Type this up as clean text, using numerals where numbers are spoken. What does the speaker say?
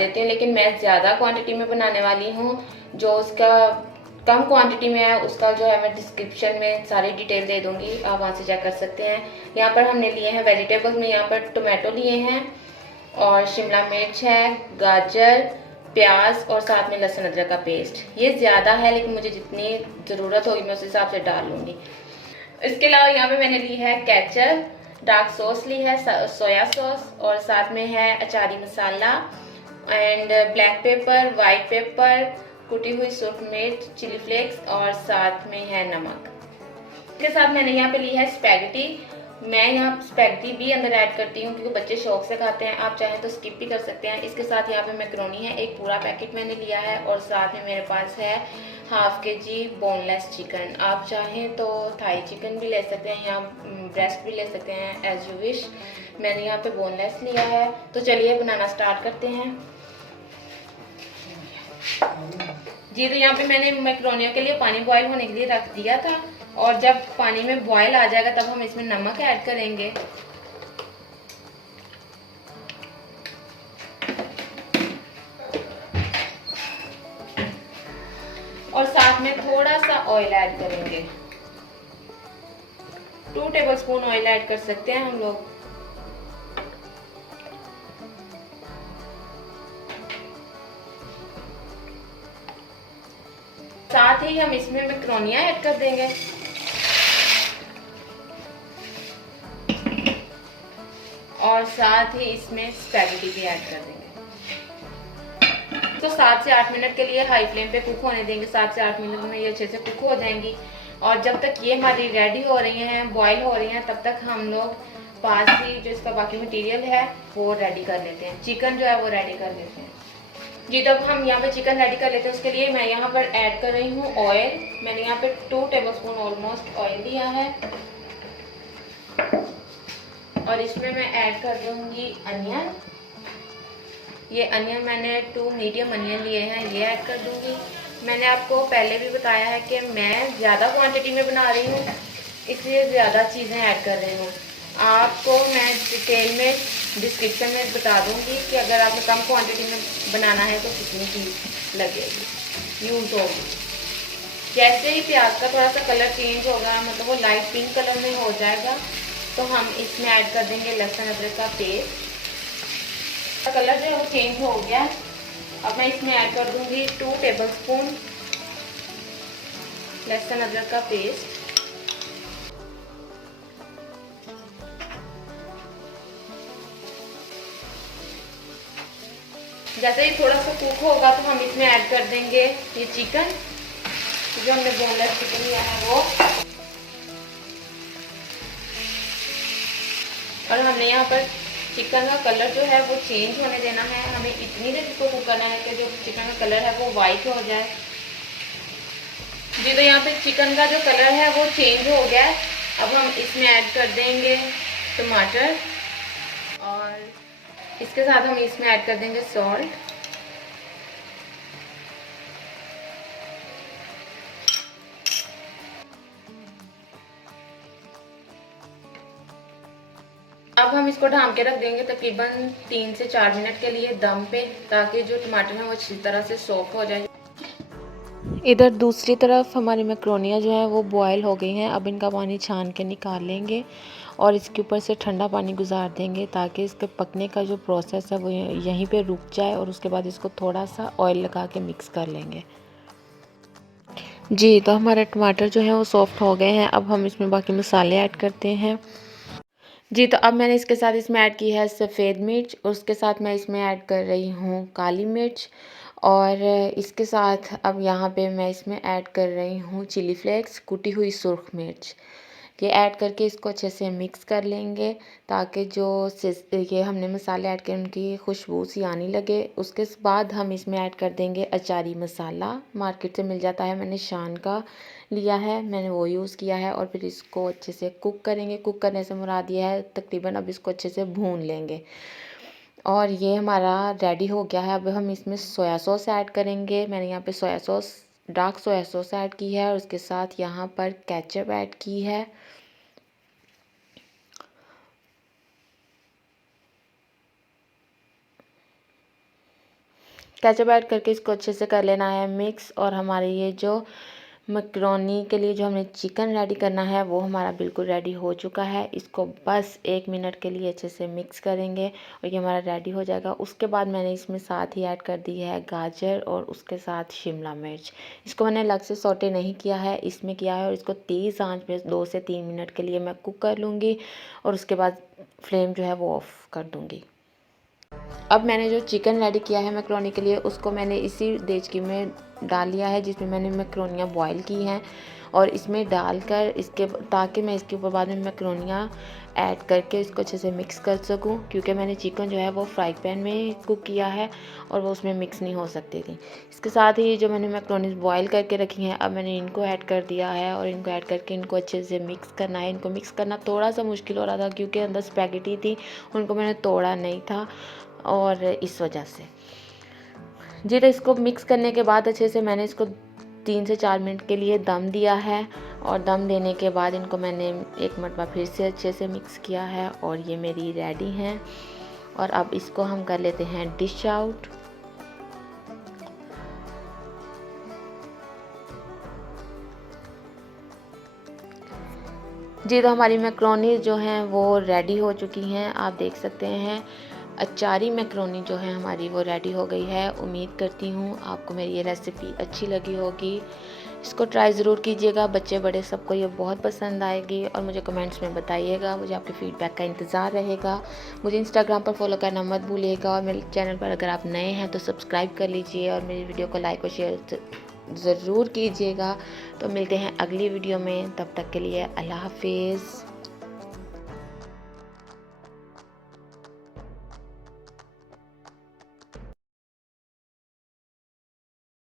देती हूँ, लेकिन मैं ज़्यादा क्वांटिटी में बनाने वाली हूँ। जो उसका कम क्वांटिटी में है उसका जो है मैं डिस्क्रिप्शन में सारी डिटेल दे दूँगी, आप वहाँ से चेक कर सकते हैं। यहाँ पर हमने लिए हैं वेजिटेबल्स में, यहाँ पर टोमेटो लिए हैं और शिमला मिर्च है, गाजर, प्याज और साथ में लहसुन अदरक का पेस्ट। ये ज़्यादा है लेकिन मुझे जितनी ज़रूरत होगी मैं उस हिसाब से डाल लूँगी। इसके अलावा यहाँ पे मैंने ली है केचप, डार्क सॉस ली है, सोया सॉस और साथ में है achari masala and black pepper, white pepper, कुटी हुई सुर्ख मिर्च, चिली फ्लेक्स और साथ में है नमक। इसके साथ मैंने यहाँ पे ली है स्पैगेटी। मैं यहाँ स्पैगेटी भी अंदर ऐड करती हूँ क्योंकि बच्चे शौक से खाते हैं, आप चाहें तो स्किप भी कर सकते हैं। इसके साथ यहाँ पे मैक्रोनी है, एक पूरा पैकेट मैंने लिया है और साथ में मेरे पास है हाफ kg बोनलेस चिकन। आप चाहें तो थाई चिकन भी ले सकते हैं या ब्रेस्ट भी ले सकते हैं, एज यू विश। मैंने यहाँ पे बोनलेस लिया है। तो चलिए बनाना स्टार्ट करते हैं। जी, तो यहाँ पे मैंने मैक्रोनियों के लिए पानी बॉयल होने के लिए रख दिया था और जब पानी में बॉयल आ जाएगा तब हम इसमें नमक ऐड करेंगे। और साथ में थोड़ा सा ऑयल ऐड करेंगे, 2 टेबलस्पून ऑयल ऐड कर सकते हैं हम लोग। साथ ही हम इसमें मैक्रोनियाँ ऐड कर देंगे और साथ ही इसमें स्पैगेटी भी ऐड कर देंगे। तो 7 से 8 मिनट के लिए हाई फ्लेम पे कुक होने देंगे। 7 से 8 मिनट में ये अच्छे से कुक हो जाएंगी और जब तक ये हमारी रेडी हो रही हैं, बॉईल हो रही हैं, तब तक हम लोग पास ही जो इसका बाकी मटेरियल है वो रेडी कर लेते हैं। चिकन जो है वो रेडी कर लेते हैं। जी, तब हम यहाँ पे चिकन रेडी कर लेते हैं। उसके लिए मैं यहाँ पर ऐड कर रही हूँ ऑयल। मैंने यहाँ पे 2 टेबलस्पून ऑलमोस्ट ऑयल दिया है और इसमें मैं ऐड कर दूँगी अनियन। ये अनियन मैंने 2 मीडियम अनियन लिए हैं, ये ऐड कर दूँगी। मैंने आपको पहले भी बताया है कि मैं ज़्यादा क्वांटिटी में बना रही हूँ, इसलिए ज़्यादा चीज़ें ऐड कर रही हूँ। आपको मैं डिटेल में डिस्क्रिप्शन में बता दूँगी कि अगर आपने कम क्वांटिटी में बनाना है तो कितनी चीज़ लगेगी, यूज़ होगी। जैसे ही प्याज का थोड़ा सा कलर चेंज होगा, मतलब वो लाइट पिंक कलर में हो जाएगा, तो हम इसमें ऐड कर देंगे लहसुन अदरक का पेस्ट। कलर जो है वो चेंज हो गया। अब मैं इसमें ऐड कर दूंगी 2 टेबलस्पून लहसुन अदरक का पेस्ट। जैसे ही थोड़ा सा कुक होगा तो हम इसमें ऐड कर देंगे ये चिकन, जो हमने बोनलेस चिकन लिया है वो। और हमने यहाँ पर चिकन का कलर जो है वो चेंज होने देना है। हमें इतनी देर इसको कुक करना है कि जो चिकन का कलर है वो वाइट हो जाए। जी, तो यहाँ पे चिकन का जो कलर है वो चेंज हो गया है। अब हम इसमें ऐड कर देंगे टमाटर और इसके साथ हम इसमें ऐड कर देंगे सॉल्ट। अब हम इसको ढक के रख देंगे तकरीबन 3 से 4 मिनट के लिए दम पे, ताकि जो टमाटर है वो अच्छी तरह से सॉफ्ट हो जाए। इधर दूसरी तरफ हमारी मैक्रोनियाँ जो हैं वो बॉयल हो गई हैं। अब इनका पानी छान के निकाल लेंगे और इसके ऊपर से ठंडा पानी गुजार देंगे ताकि इसके पकने का जो प्रोसेस है वो यहीं पे रुक जाए और उसके बाद इसको थोड़ा सा ऑयल लगा के मिक्स कर लेंगे। जी, तो हमारे टमाटर जो हैं वो सॉफ्ट हो गए हैं। अब हम इसमें बाकी मसाले ऐड करते हैं। जी, तो अब मैंने इसके साथ इसमें ऐड की है सफ़ेद मिर्च और उसके साथ मैं इसमें ऐड कर रही हूँ काली मिर्च और इसके साथ अब यहाँ पे मैं इसमें ऐड कर रही हूँ चिली फ्लेक्स, कुटी हुई सुर्ख मिर्च। ये ऐड करके इसको अच्छे से मिक्स कर लेंगे ताकि जो ये हमने मसाले ऐड किए उनकी खुशबू सी आने लगे। उसके बाद हम इसमें ऐड कर देंगे अचारी मसाला, मार्केट से मिल जाता है, मैंने शान का लिया है, मैंने वो यूज़ किया है। और फिर इसको अच्छे से कुक करेंगे। कुक करने से मुराद ये है तकरीबन अब इसको अच्छे से भून लेंगे और ये हमारा रेडी हो गया है। अब हम इसमें सोया सॉस ऐड करेंगे। मैंने यहाँ पे soya sauce, dark soya sauce add की है और उसके साथ यहाँ पर केचप ऐड की है। केचप ऐड करके इसको अच्छे से कर लेना है मिक्स। और हमारे ये जो मैक्रोनी के लिए जो हमने चिकन रेडी करना है वो हमारा बिल्कुल रेडी हो चुका है। इसको बस 1 मिनट के लिए अच्छे से मिक्स करेंगे और ये हमारा रेडी हो जाएगा। उसके बाद मैंने इसमें साथ ही ऐड कर दी है गाजर और उसके साथ शिमला मिर्च। इसको मैंने अलग से सौटे नहीं किया है, इसमें किया है। और इसको तेज़ आंच पे 2 से 3 मिनट के लिए मैं कुक कर लूँगी और उसके बाद फ्लेम जो है वो ऑफ़ कर दूँगी। अब मैंने जो चिकन रेडी किया है मैक्रोनी के लिए उसको मैंने इसी देचकी में डाल लिया है जिसमें मैंने मैक्रोनियाँ बॉईल की हैं। और इसमें डालकर इसके ताकि मैं इसके ऊपर बाद में मैक्रोनियाँ ऐड करके इसको अच्छे से मिक्स कर सकूं, क्योंकि मैंने चिकन जो है वो फ्राई पैन में कुक किया है और वो उसमें मिक्स नहीं हो सकती थी। इसके साथ ही जो मैंने मैक्रोनीज बॉईल करके रखी हैं अब मैंने इनको ऐड कर दिया है और इनको ऐड करके इनको अच्छे से मिक्स करना है। इनको मिक्स करना थोड़ा सा मुश्किल हो रहा था क्योंकि अंदर स्पैगेटी थी, उनको मैंने तोड़ा नहीं था और इस वजह से जी। तो इसको मिक्स करने के बाद अच्छे से मैंने इसको 3 से 4 मिनट के लिए दम दिया है। और दम देने के बाद इनको मैंने एक मरतबा फिर से अच्छे से मिक्स किया है और ये मेरी रेडी हैं। और अब इसको हम कर लेते हैं डिश आउट। जी तो हमारी मैक्रोनी जो हैं वो रेडी हो चुकी हैं, आप देख सकते हैं। अचारी मैक्रोनी जो है हमारी वो रेडी हो गई है। उम्मीद करती हूँ आपको मेरी ये रेसिपी अच्छी लगी होगी। इसको ट्राई ज़रूर कीजिएगा, बच्चे बड़े सबको ये बहुत पसंद आएगी। और मुझे कमेंट्स में बताइएगा, मुझे आपके फीडबैक का इंतज़ार रहेगा। मुझे इंस्टाग्राम पर फॉलो करना मत भूलिएगा और मेरे चैनल पर अगर आप नए हैं तो सब्सक्राइब कर लीजिए और मेरी वीडियो को लाइक और शेयर ज़रूर कीजिएगा। तो मिलते हैं अगली वीडियो में, तब तक के लिए अल्लाह हाफिज़।